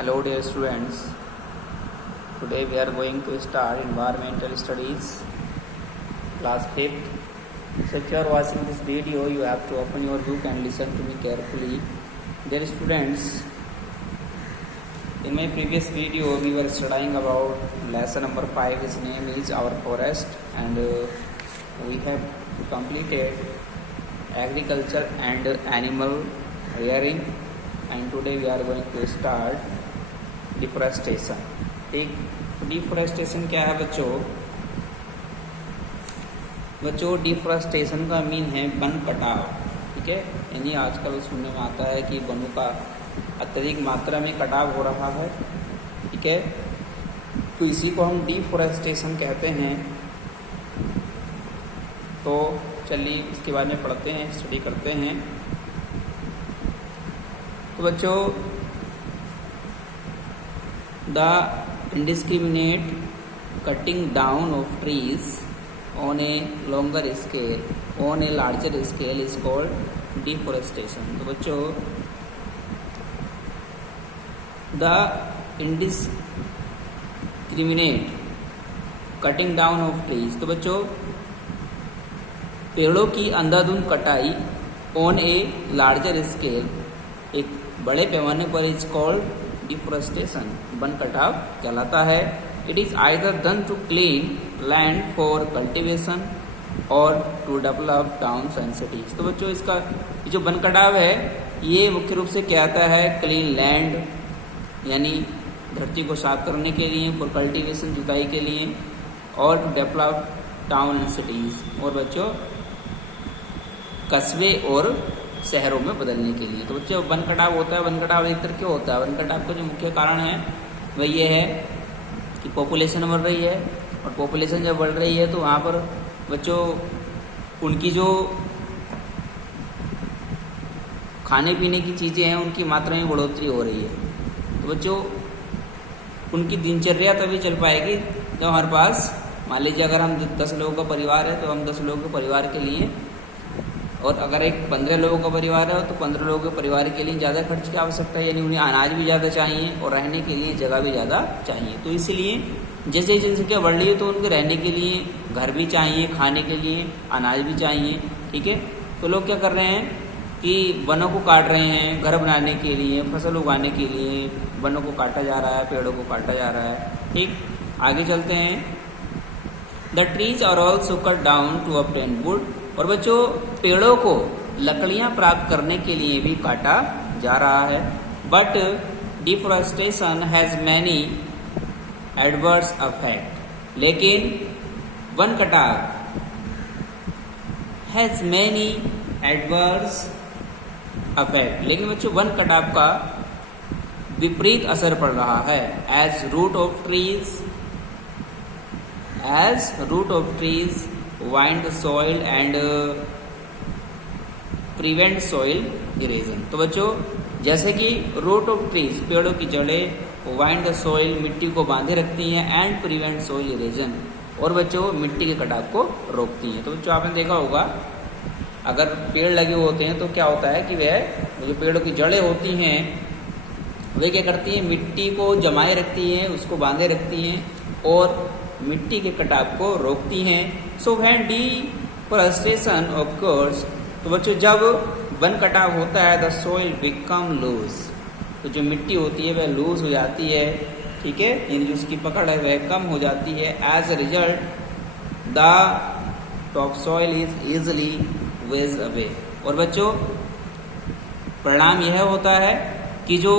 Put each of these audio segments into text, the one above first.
Hello dear students, today we are going to start environmental studies class 5th. So if you are watching this video, you have to open your book and listen to me carefully. Dear students, in my previous video we were studying about lesson number 5. Its name is Our Forest, and we have completed agriculture and animal rearing, and today we are going to start deforestation. ठीक, deforestation क्या है बच्चों deforestation का mean है one कटाव. ठीक है, यानी आजकल सुनने में आता है कि वनों का अत्यधिक मात्रा में कटाव हो रहा है. ठीक है, तो इसी को हम डिफोरेस्टेशन कहते हैं. तो चलिए इसके बारे में पढ़ते हैं, स्टडी करते हैं. तो बच्चों, the indiscriminate cutting down of trees on a larger scale is called deforestation. तो बच्चों, the indiscriminate cutting down of trees, तो बच्चों पेड़ों की अंधाधुंध कटाई on a larger scale, एक बड़े पैमाने पर इज कॉल्ड डिफोरेस्टेशन, वन कटाव कहलाता है. It is either done to clean land for cultivation और to develop towns and cities. तो बच्चों, इसका जो वन कटाव है ये मुख्य रूप से क्या आता है, क्लीन लैंड यानी धरती को साफ करने के लिए, फॉर कल्टीवेशन जुताई के लिए, और to develop town and cities, और बच्चों कस्बे और शहरों में बदलने के लिए. तो बच्चों, वन कटाव होता है. वन कटाव एक तरह क्यों होता है? वन कटाव का जो मुख्य कारण है वह ये है कि पॉपुलेशन बढ़ रही है, और पॉपुलेशन जब बढ़ रही है तो वहाँ पर बच्चों उनकी जो खाने पीने की चीज़ें हैं उनकी मात्रा में बढ़ोतरी हो रही है. तो बच्चों, उनकी दिनचर्या तभी चल पाएगी जब हमारे पास, मान लीजिए अगर हम 10 लोगों का परिवार है तो हम 10 लोगों के परिवार के लिए, और अगर एक 15 लोगों का परिवार है तो 15 लोगों के परिवार के लिए ज़्यादा खर्च की आवश्यकता है, यानी उन्हें अनाज भी ज़्यादा चाहिए और रहने के लिए जगह भी ज़्यादा चाहिए. तो इसलिए जैसे जनसंख्या बढ़ रही है तो उनके रहने के लिए घर भी चाहिए, खाने के लिए अनाज भी चाहिए. ठीक है, तो लोग क्या कर रहे हैं कि वनों को काट रहे हैं घर बनाने के लिए, फसल उगाने के लिए वनों को काटा जा रहा है, पेड़ों को काटा जा रहा है. ठीक, आगे चलते हैं. The trees are also cut down to obtain wood, और बच्चों पेड़ों को लकड़ियां प्राप्त करने के लिए भी काटा जा रहा है. But deforestation has many adverse affect, लेकिन वन कटाव हैज मैनी एडवर्स अफेक्ट, लेकिन बच्चों वन कटाव का विपरीत असर पड़ रहा है. As root of trees wind the soil and prevent soil erosion. तो बच्चों, जैसे कि रूट ऑफ ट्रीज पेड़ों की जड़ें वाइंड द सॉइल मिट्टी को बांधे रखती हैं, एंड प्रिवेंट सॉइल इरोजन, और बच्चों मिट्टी के कटाव को रोकती हैं. तो बच्चों आपने देखा होगा अगर पेड़ लगे होते हैं तो क्या होता है कि वह जो पेड़ों की जड़ें होती हैं वे क्या करती हैं, मिट्टी को जमाए रखती हैं, उसको बांधे रखती हैं और मिट्टी के कटाव को रोकती हैं. सो व्हेन डिफोरेस्टेशन ऑकर्स, तो बच्चों जब वन कटाव होता है, द सॉइल बिकम लूज, तो जो मिट्टी होती है वह लूज हो जाती है. ठीक है, यानी जो उसकी पकड़ है वह कम हो जाती है. As a result the top soil is easily washed away, और बच्चों परिणाम यह होता है कि जो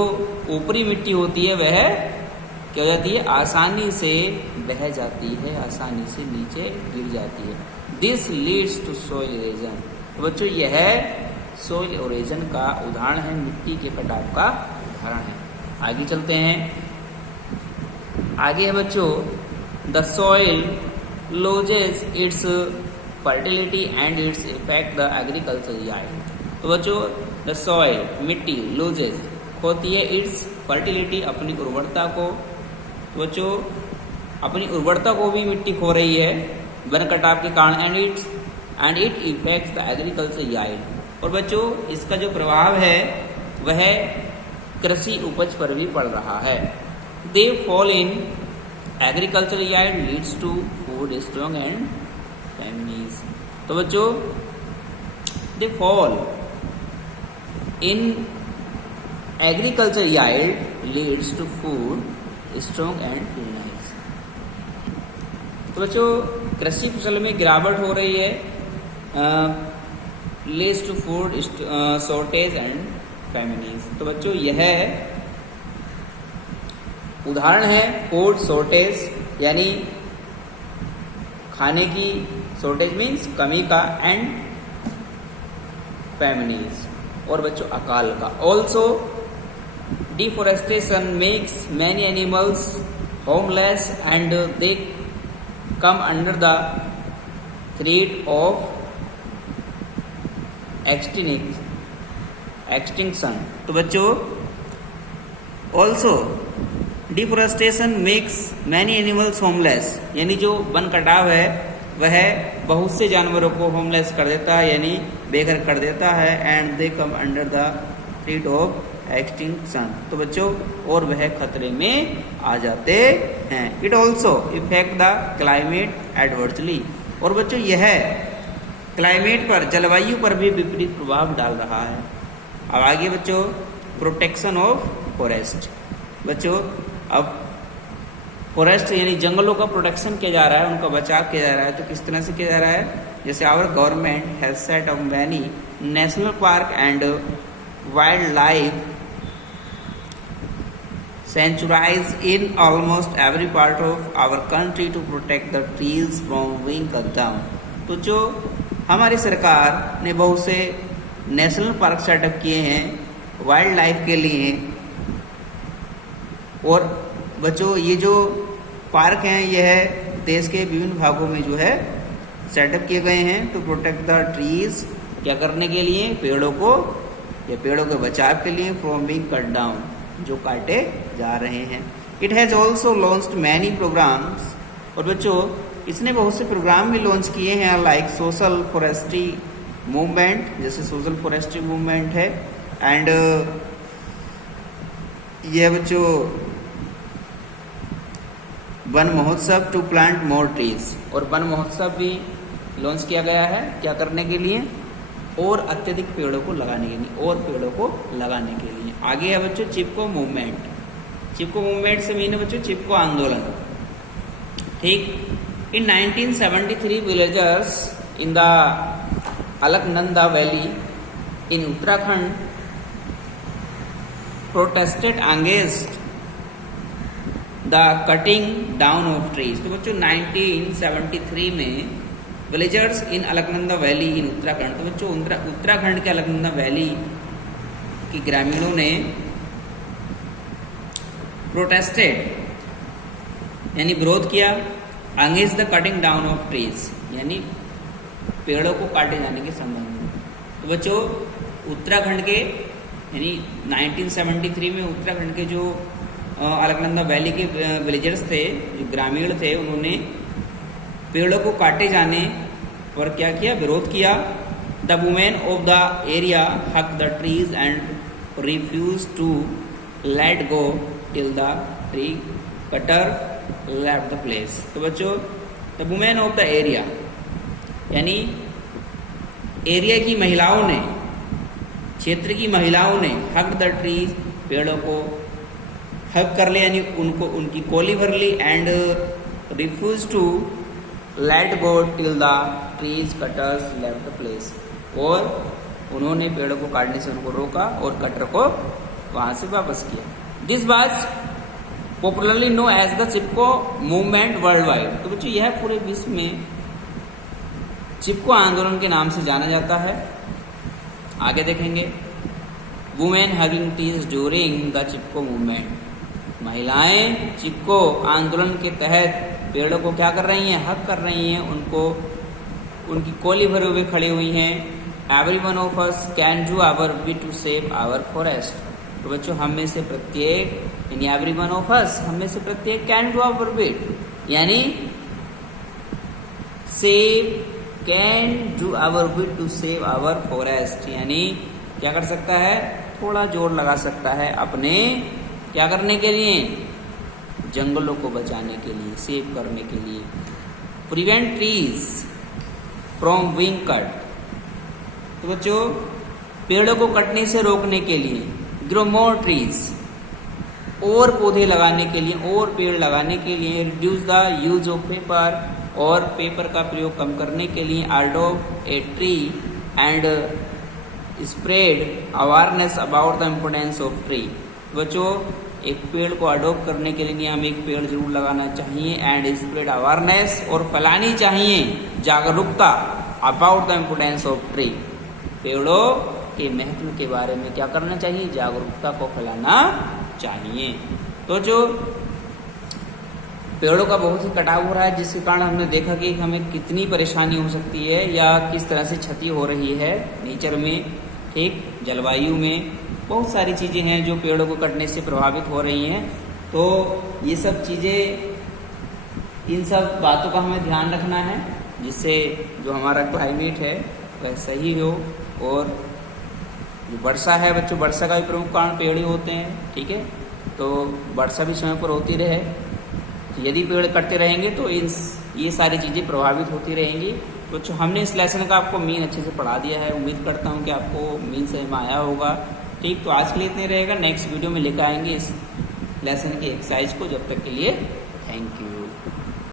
ऊपरी मिट्टी होती है वह क्या हो जाती है, आसानी से बह जाती है, आसानी से नीचे गिर जाती है. This leads to soil erosion, तो बच्चों यह सॉइल इरोजन का उदाहरण है, मिट्टी के कटाव का उदाहरण है. आगे चलते हैं. आगे है बच्चों, the soil loses it's fertility and its effect the agriculture yard. तो बच्चों द सॉइल मिट्टी लूजेस खोती है, इट्स फर्टिलिटी अपनी उर्वरता को. तो बच्चों अपनी उर्वरता को भी मिट्टी खो रही है वन कटाव के कारण, and it effects the agriculture yard. और बच्चों इसका जो प्रभाव है वह कृषि उपज पर भी पड़ रहा है। The fall in agriculture yard leads to food strong and families. तो बच्चों the fall in agriculture yard leads to food strong and families. तो बच्चों कृषि फसल में गिरावट हो रही है, leads to food shortage and families. तो बच्चों यह उदाहरण है फूड शॉर्टेज यानी खाने की, शॉर्टेज मीन्स कमी का, एंड फैमिलीज और बच्चों अकाल का। Also deforestation makes many animals homeless and they come under the threat of extinction. तो बच्चों also deforestation makes many animals homeless यानी जो वन कटाव है वह बहुत से जानवरों को होमलेस कर देता है यानी बेघर कर देता है, and they come under the threat of extinction. तो बच्चों और वह खतरे में आ जाते हैं। It also effect the climate adversely. और बच्चों यह क्लाइमेट पर, जलवायु पर भी विपरीत प्रभाव डाल रहा है। अब आगे बच्चों प्रोटेक्शन ऑफ फॉरेस्ट। बच्चों अब फॉरेस्ट यानी जंगलों का प्रोटेक्शन किया जा रहा है, उनका बचाव किया जा रहा है। तो किस तरह से किया जा रहा है? जैसे our government has set up many national park and wildlife sanctuaries in almost every part of our country to protect the trees from being cut down. तो जो हमारी सरकार ने बहुत से नेशनल पार्क सेटअप किए हैं वाइल्ड लाइफ के लिए, और बच्चों ये जो पार्क हैं यह देश के विभिन्न भागों में जो है सेटअप किए गए हैं टू प्रोटेक्ट द ट्रीज, क्या करने के लिए? पेड़ों को या पेड़ों के बचाव के लिए, फ्रॉम बीइंग कट डाउन, जो काटे जा रहे हैं। It has also launched many programmes. और बच्चों इसने बहुत से प्रोग्राम भी लॉन्च किए हैं लाइक सोशल फॉरेस्ट्री मूवमेंट, जैसे सोशल फॉरेस्ट्री मूवमेंट है, एंड यह बच्चों वन महोत्सव टू प्लांट मोर ट्रीज। और वन महोत्सव भी लॉन्च किया गया है, क्या करने के लिए? और अत्यधिक पेड़ों को लगाने के लिए, और पेड़ों को लगाने के लिए। आगे है बच्चों चिपको मूवमेंट। चिपको मूवमेंट से मीन है बच्चों चिपको आंदोलन। ठीक, in 1973 villagers in the Alaknanda valley in Uttarakhand protested against the cutting down of trees. तो बच्चों 1973 में villagers in Alaknanda valley in Uttarakhand, तो बच्चों उत्तराखंड के अलकनंदा वैली के ग्रामीणों ने प्रोटेस्टेड यानी विरोध किया against the cutting down of trees यानी पेड़ों को काटे जाने के संबंध में। तो बच्चों उत्तराखंड के यानी 1973 में उत्तराखंड के जो अलकनंदा वैली के विलेजर्स थे, जो ग्रामीण थे, उन्होंने पेड़ों को काटे जाने पर क्या किया? विरोध किया। The women of the area hug the trees and refuse to let go till the tree cutter left the place. तो बच्चों the women of the area यानी एरिया की महिलाओं ने, क्षेत्र की महिलाओं ने हक द ट्रीज पेड़ों को हक कर लिया यानी उनको उनकी कोली भर ली, and refuse to let go till the trees cutters left the place. और उन्होंने पेड़ों को काटने से उनको रोका और कटर को वहां से वापस किया। This was popularly known as the Chipko movement worldwide. तो बच्चों यह पूरे विश्व में चिपको आंदोलन के नाम से जाना जाता है। आगे देखेंगे women hugging trees during the Chipko movement. महिलाएं चिपको आंदोलन के तहत पेड़ों को क्या कर रही हैं? हक कर रही हैं, उनको उनकी कोली भरे हुए खड़ी हुई हैं। Every one of us can do our bit to save our forest. तो बच्चों हम में से प्रत्येक यानी एवरी वन ऑफ अस, हम में से प्रत्येक कैन डू आवर बिट यानी save, can do our bit to save our forest यानी क्या कर सकता है? थोड़ा जोर लगा सकता है अपने क्या करने के लिए, जंगलों को बचाने के लिए, सेव करने के लिए। Prevent trees from being cut, तो बच्चों पेड़ों को कटने से रोकने के लिए ग्रो मोर ट्रीज, और पौधे लगाने के लिए, और पेड़ लगाने के लिए। Reduce the use of paper, और पेपर का प्रयोग कम करने के लिए। Adopt a tree and spread awareness about the importance of tree, बच्चों एक पेड़ को अडॉप्ट करने के लिए हमें एक पेड़ जरूर लगाना चाहिए। एंड स्प्रेड अवेयरनेस, और फैलानी चाहिए जागरूकता about the importance of tree, पेड़ों के महत्व के बारे में क्या करना चाहिए, जागरूकता को फैलाना चाहिए। तो जो पेड़ों का बहुत ही कटाव हो रहा है, जिसके कारण हमने देखा कि हमें कितनी परेशानी हो सकती है या किस तरह से क्षति हो रही है नेचर में, ठीक, जलवायु में बहुत सारी चीज़ें हैं जो पेड़ों को कटने से प्रभावित हो रही हैं। तो ये सब चीज़ें, इन सब बातों का हमें ध्यान रखना है, जिससे जो हमारा क्लाइमेट है वह सही हो। और जो वर्षा है बच्चों, वर्षा का भी प्रमुख कारण पेड़ ही होते हैं, ठीक है। तो वर्षा भी समय पर होती रहे, तो यदि पेड़ कटते रहेंगे तो ये सारी चीज़ें प्रभावित होती रहेंगी। तो हमने इस लेसन का आपको मीन अच्छे से पढ़ा दिया है, उम्मीद करता हूँ कि आपको मीन समझ में आया होगा, ठीक। तो आज के लिए इतने रहेगा, नेक्स्ट वीडियो में लेकर आएंगे इस लेसन की एक्सरसाइज को। जब तक के लिए थैंक यू।